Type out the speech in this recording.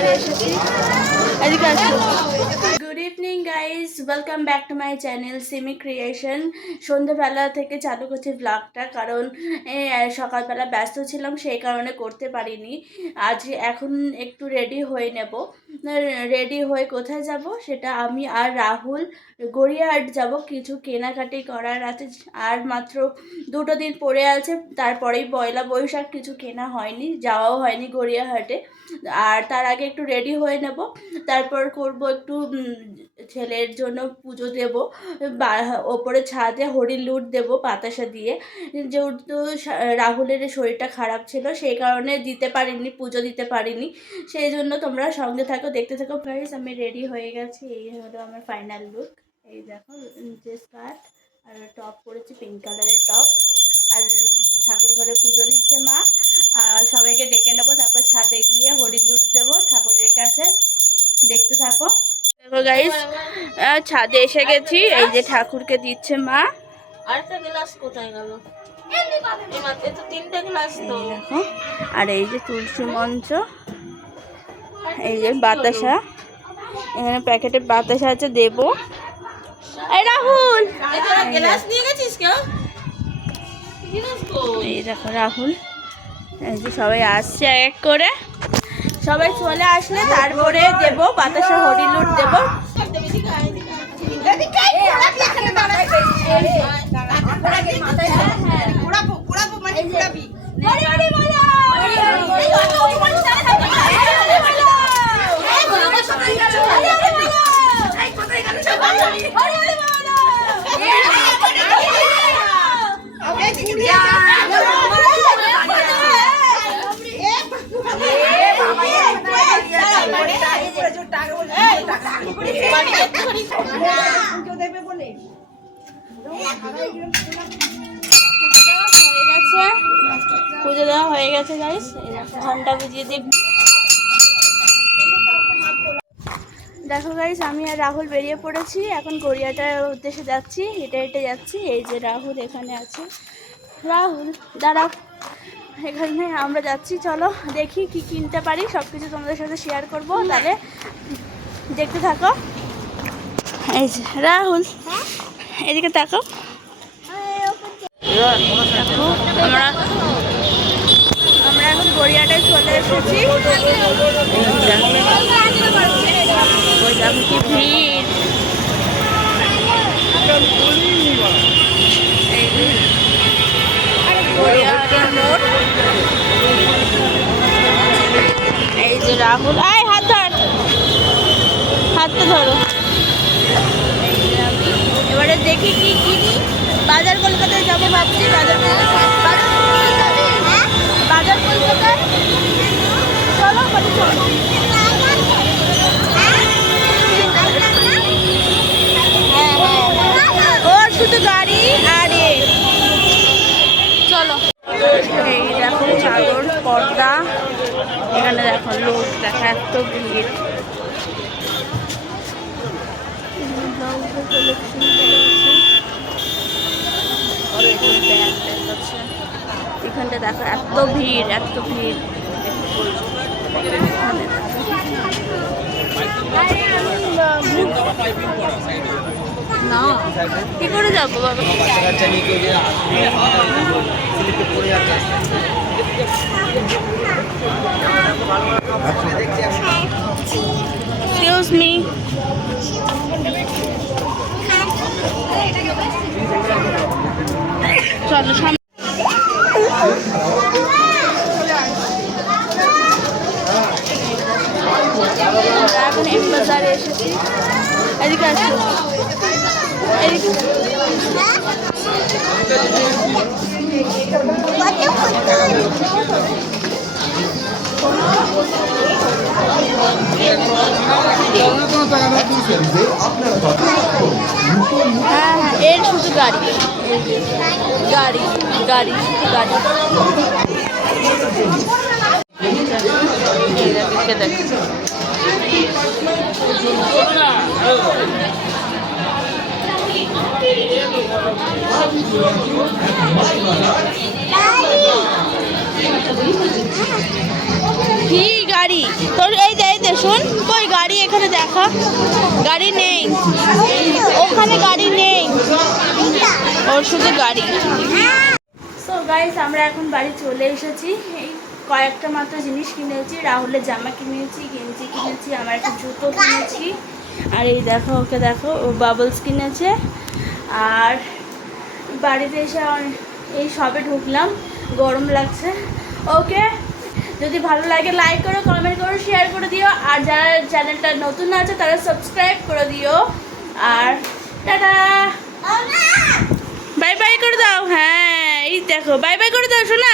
parece. É de cachorro. Good evening guys welcome back to my channel Simi creation সন্ধ্যেবেলা থেকে চালু করছি ব্লগটা কারণ সকালবেলা ব্যস্ত ছিলাম, সেই কারণে করতে পারিনি। আজ এখন একটু রেডি হয়ে নেব। রেডি হয়ে কোথায় যাব সেটা আমি আর রাহুল গড়িয়াহাট যাব। কিছু কেনাকাটি করার আছে, আর মাত্র দুটো দিন পরে আছে। তারপরেই পয়লা বৈশাখ, কিছু কেনা হয়নি, যাওয়াও হয়নি গড়িয়াহাটে। আর তার আগে একটু রেডি হয়ে নেব। তারপর করব একটু ছেলের জন্য পুজো দেব ওপরে ছাদে হরিণ লুট দেব বাতাসা দিয়ে। যেহেতু রাহুলের শরীরটা খারাপ ছিল, সেই কারণে দিতে পারিনি, পুজো দিতে পারিনি। সেই জন্য তোমরা সঙ্গে থাকো, দেখতে থাকো। গাইস আমি রেডি হয়ে গেছি। এই হলো আমার ফাইনাল লুক এই দেখো যে স্কার্ট আর টপ পরেছি পিঙ্ক কালারের টপ আর ঠাকুর ঘরে পুজো দিচ্ছে মা। গাইস ছাদে এসে গেছি এই যে ঠাকুরকে দিচ্ছে মা। আরেকটা গ্লাস কোথায় গেল? আর এই যে তুলসী মঞ্চ এই যে বাতাসা। এখানে প্যাকেটে বাতাসা আছে দেবো। এই রাহুল! এই গ্লাস নিয়ে গেছিস কেউ এই দেখো রাহুল। এই যে সবাই আসছে এক এক করে। সবাই চলে আসলে তারপরে দেবো বাতাসা হরিলুট দেবো। গেছে পুজো দেওয়া হয়ে গেছে গাইস ঘণ্টা বুঝিয়ে দিব দেখো গাইস আমি আর রাহুল বেরিয়ে পড়েছি। এখন গড়িয়াটার উদ্দেশ্যে যাচ্ছি, হেঁটে হেঁটে যাচ্ছি। এই যে রাহুল এখানে আছে। রাহুল, দাঁড়াও। এখানে আমরা যাচ্ছি, চলো, দেখি কি কিনতে পারি। সব কিছু তোমাদের সাথে শেয়ার করব। তাহলে দেখতে থাকো। এই যে, রাহুল, এদিকে দেখো, আমরা আমরা এখন গড়িয়াটায় চলে এসেছি। কি ভিড়। এই যে রাহুল। আয় ধরো। এবারে দেখি কি কিনি বাজার কলকাতায় যাব ভাবছি, বাজার হ্যাঁ? শুধু গাড়ি আর চলো। এই দেখো, চাদর, পর্দা। এখানে দেখো, লোক দেখা এত ভিড়। এখানটা দেখো এত ভিড় এত ভিড়। না কি করে যাব বাবা? এক্সকিউজ মি চলো সামনে এখন এম বাজারে এসেছি এদিকে হ্যাঁ হ্যাঁ এর শুধু গাড়ি। গাড়ি গাড়ি গাড়ি। কি গাড়ি? তোর এই স্টেশন কই, গাড়ি এখানে দেখা? গাড়ি নেই। ওখানে গাড়ি নেই। ওর শুধু গাড়ি। সো গাইস আমরা এখন বাড়ি চলে এসেছি। এই কয়েকটা মাত্র জিনিস কিনেছি। রাহুলের জামা কিনেছি, গেঞ্জি কিনেছি, আমার একটা জুতো কিনেছি। আর এই দেখো, ওকে দেখো, ও বাবলস কিনেছে। আর বাড়িতে এসে এই সবে ঢুকলাম। গরম লাগছে। ওকে যদি ভালো লাগে লাইক করো কমেন্ট করো শেয়ার করে দিও। আর যারা চ্যানেলটা নতুন আছে তারা সাবস্ক্রাইব করে দিও। আর টাটা! বাই বাই করে দাও হ্যাঁ এই দেখো বাই বাই করে দাও শোনা